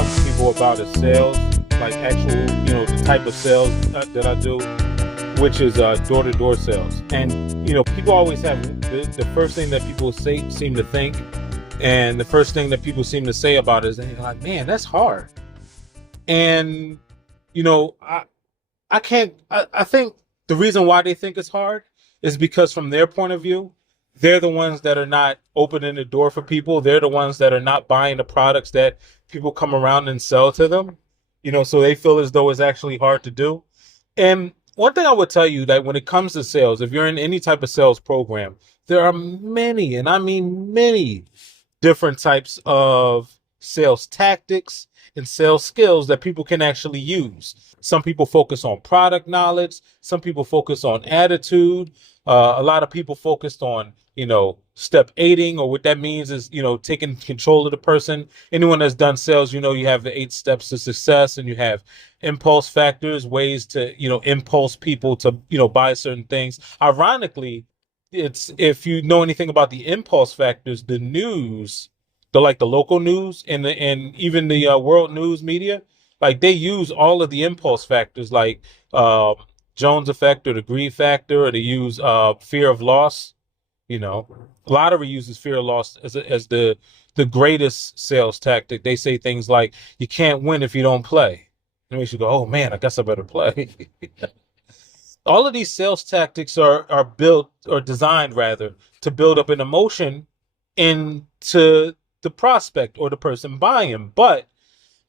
talk to people about is sales, like actual, the type of sales that I do, which is door-to-door sales. And people always have the first thing that people seem to think, and the first thing that people seem to say about it is they're like, "Man, that's hard." And I can't. I think the reason why they think it's hard is because from their point of view, they're the ones that are not opening the door for people. They're the ones that are not buying the products that people come around and sell to them. So they feel as though it's actually hard to do. And one thing I would tell you that when it comes to sales, if you're in any type of sales program, there are many, and I mean many, different types of sales tactics and sales skills that people can actually use. Some people focus on product knowledge. Some people focus on attitude. A lot of people focused on, step aiding, or what that means is, taking control of the person. Anyone that's done sales, you have the 8 steps to success, and you have impulse factors, ways to, impulse people to, buy certain things. Ironically, it's if you know anything about the impulse factors, the news, the local news and even the world news media, like they use all of the impulse factors, like uh, Jones effect or the greed factor, or they use fear of loss. Lottery uses fear of loss as the greatest sales tactic. They say things like, "You can't win if you don't play." It makes you go, "Oh man, I guess I better play." All of these sales tactics are built, or designed rather, to build up an emotion into the prospect or the person buying. But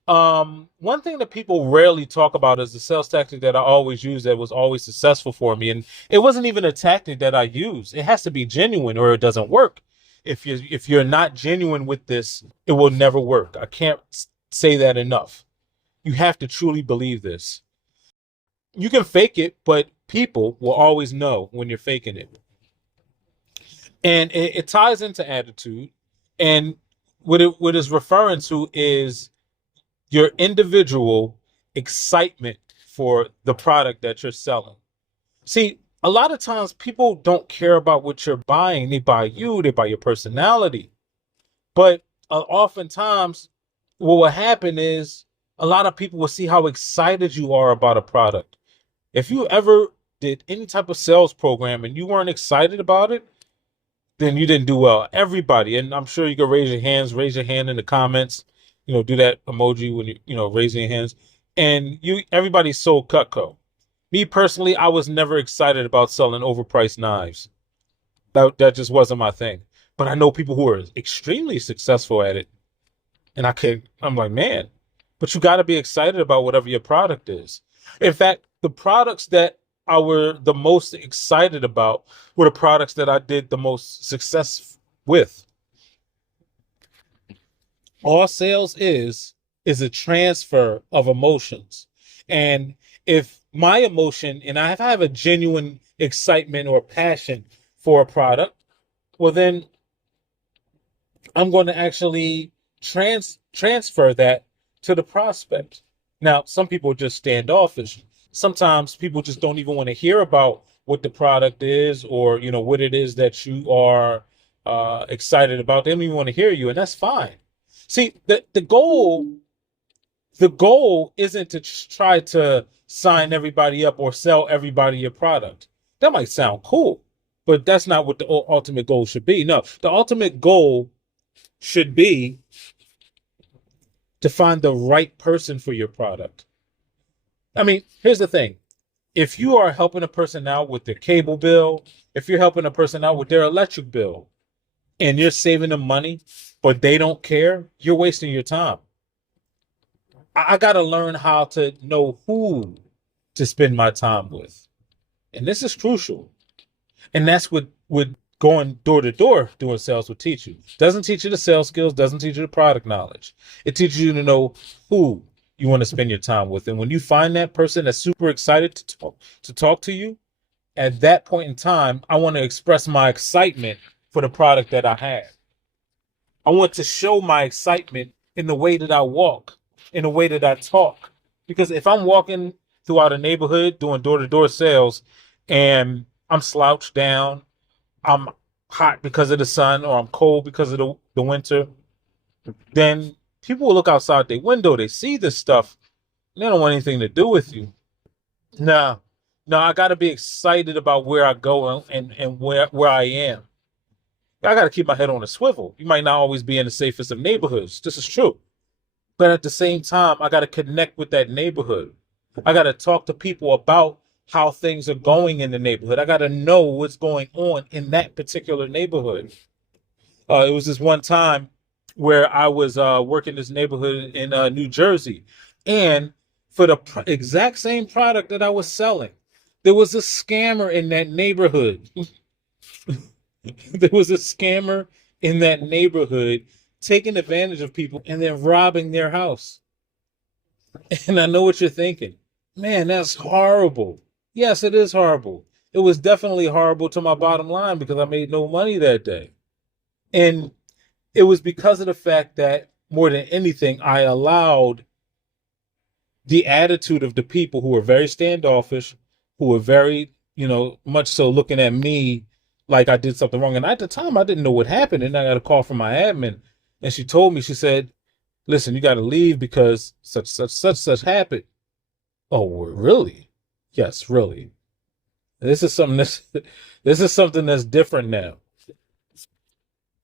one thing that people rarely talk about is the sales tactic that I always use that was always successful for me. And it wasn't even a tactic that I use. It has to be genuine or it doesn't work. If you're not genuine with this, it will never work. I can't say that enough. You have to truly believe this. You can fake it, but people will always know when you're faking it. And it ties into attitude. And what is referring to is your individual excitement for the product that you're selling. See, a lot of times people don't care about what you're buying. They buy you, they buy your personality. But oftentimes, what will happen is a lot of people will see how excited you are about a product. If you ever did any type of sales program and you weren't excited about it, then you didn't do well. Everybody, and I'm sure you can raise your hand in the comments, do that emoji when raising your hands. And everybody's sold Cutco. Me personally, I was never excited about selling overpriced knives. That just wasn't my thing. But I know people who are extremely successful at it. And I'm like, man, but you got to be excited about whatever your product is. In fact, the products that I were the most excited about were the products that I did the most success with. All sales is a transfer of emotions. And if my emotion, and if I have a genuine excitement or passion for a product, well, then I'm going to actually transfer that to the prospect. Now, some people are just standoffish. Sometimes people just don't even want to hear about what the product is, or what it is that you are excited about. They don't even want to hear you, and that's fine. See, the goal isn't to try to sign everybody up or sell everybody your product. That might sound cool, but that's not what the ultimate goal should be. No, the ultimate goal should be to find the right person for your product. I mean, here's the thing. If you are helping a person out with their cable bill, if you're helping a person out with their electric bill, and you're saving them money, but they don't care, you're wasting your time. I got to learn how to know who to spend my time with. And this is crucial. And that's what going door to door doing sales will teach you. Doesn't teach you the sales skills, doesn't teach you the product knowledge. It teaches you to know who you want to spend your time with. And when you find that person that's super excited to talk to you, at that point in time, I want to express my excitement for the product that I have. I want to show my excitement in the way that I walk, in the way that I talk. Because if I'm walking throughout a neighborhood doing door to door sales and I'm slouched down, I'm hot because of the sun, or I'm cold because of the winter, then People will look outside their window, they see this stuff, and they don't want anything to do with you. No, no, I got to be excited about where I go and where I am. I got to keep my head on a swivel. You might not always be in the safest of neighborhoods. This is true. But at the same time, I got to connect with that neighborhood. I got to talk to people about how things are going in the neighborhood. I got to know what's going on in that particular neighborhood. It was this one time where I was working this neighborhood in New Jersey. And for the exact same product that I was selling, there was a scammer in that neighborhood. There was a scammer in that neighborhood taking advantage of people and then robbing their house. And I know what you're thinking. Man, that's horrible. Yes, it is horrible. It was definitely horrible to my bottom line because I made no money that day. And it was because of the fact that more than anything, I allowed the attitude of the people who were very standoffish, who were very, much so looking at me like I did something wrong. And at the time, I didn't know what happened. And I got a call from my admin. And she told me, she said, listen, you got to leave because such happened. Oh, really? Yes, really. This is something that's different now.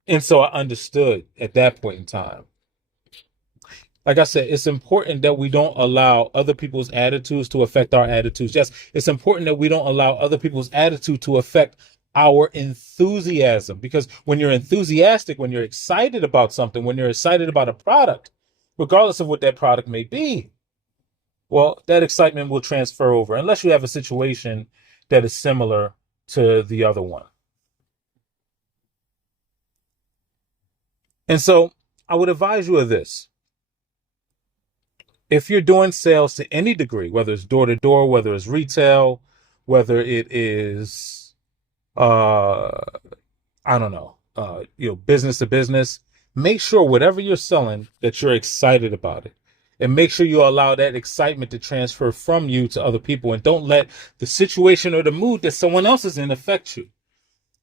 And so I understood at that point in time. Like I said, it's important that we don't allow other people's attitudes to affect our attitudes. Yes, it's important that we don't allow other people's attitude to affect our enthusiasm. Because when you're enthusiastic, when you're excited about something, when you're excited about a product, regardless of what that product may be, well, that excitement will transfer over unless you have a situation that is similar to the other one. And so I would advise you of this. If you're doing sales to any degree, whether it's door to door, whether it's retail, whether it is, business to business, make sure whatever you're selling that you're excited about it. And make sure you allow that excitement to transfer from you to other people. And don't let the situation or the mood that someone else is in affect you.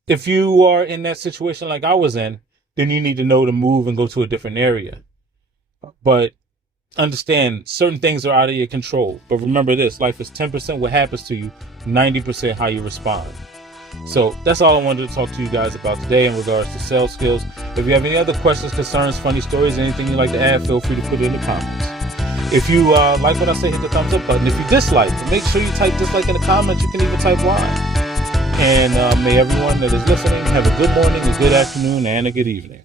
If you are in that situation like I was in, then you need to know to move and go to a different area. But understand certain things are out of your control. But remember this, life is 10% what happens to you, 90% how you respond. So that's all I wanted to talk to you guys about today in regards to sales skills. If you have any other questions, concerns, funny stories, anything you'd like to add, feel free to put it in the comments. If you like what I say, hit the thumbs up button. If you dislike, make sure you type dislike in the comments. You can even type why. And may everyone that is listening have a good morning, a good afternoon, and a good evening.